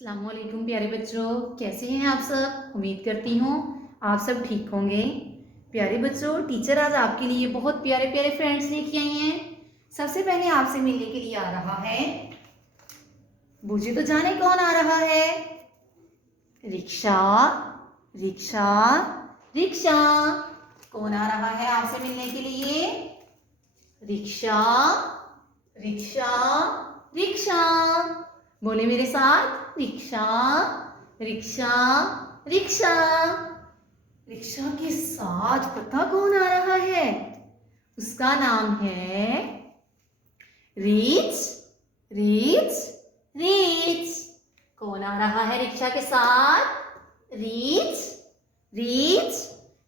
अस्सलाम वालेकुम प्यारे बच्चों, कैसे हैं आप सब। उम्मीद करती हूँ आप सब ठीक होंगे। प्यारे बच्चों, टीचर आज आपके लिए बहुत प्यारे प्यारे फ्रेंड्स लेके आई हैं। सबसे पहले आपसे मिलने के लिए आ रहा है, मुझे तो जाने कौन आ रहा है। Rickshaw rickshaw rickshaw. कौन आ रहा है आपसे मिलने के लिए। Rickshaw rickshaw rickshaw. बोले मेरे साथ, रिक्शा रिक्शा रिक्शा। रिक्शा के साथ पता कौन आ रहा है। उसका नाम है रीच रीच रीच। कौन आ रहा है रिक्शा के साथ। Reach reach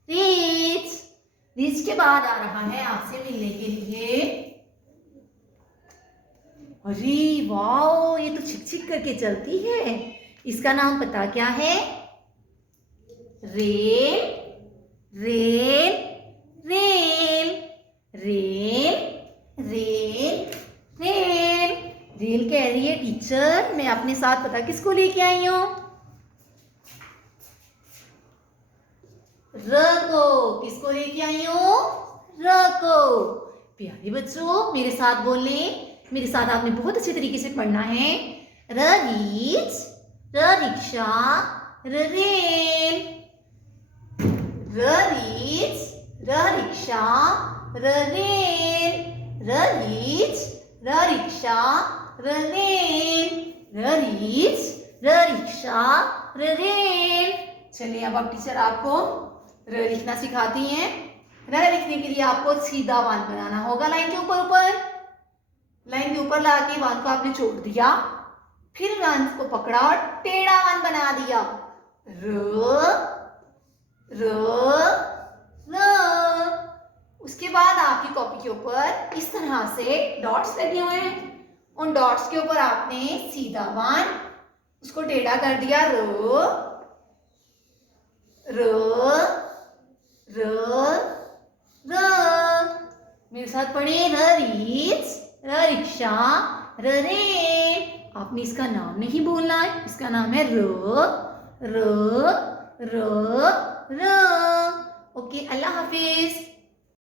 reach. रीच के बाद आ रहा है आपसे मिलने के लिए, अरे वाओ, ये तो छिक छिक करके चलती है। इसका नाम पता क्या है। Rail rail rail rail rail rail. Rail कह रही है टीचर, मैं अपने साथ पता किसको लेके आई हूं। र को। किसको लेके आई हूं। र को। प्यारे बच्चों, मेरे साथ बोले, मेरे साथ आपने बहुत अच्छे तरीके से पढ़ना है। र रीच, र रिक्शा, र रेल। र रीच, र रिक्शा, र रेल। र रीच, र रिक्शा, र रेल। र रीच, र रिक्शा, र रेल। चलिए अब टीचर आपको र लिखना सिखाती हैं। र लिखने के लिए आपको सीधा वन बनाना होगा लाइन के ऊपर ऊपर। लाइन के ऊपर लाके वन को आपने छोड़ दिया, फिर वन को पकड़ा और टेढ़ा वन बना दिया। र र र। उसके बाद आपकी कॉपी के ऊपर इस तरह से डॉट्स लगे हुए हैं। उन डॉट्स के ऊपर आपने सीधा वन, उसको टेढ़ा कर दिया। र र र र। मेरे साथ पढ़े। र रीच, र रिक्शा, र रेल। आपने इसका नाम नहीं बोलना है, इसका नाम है र र र र। ओके, अल्लाह हाफिज।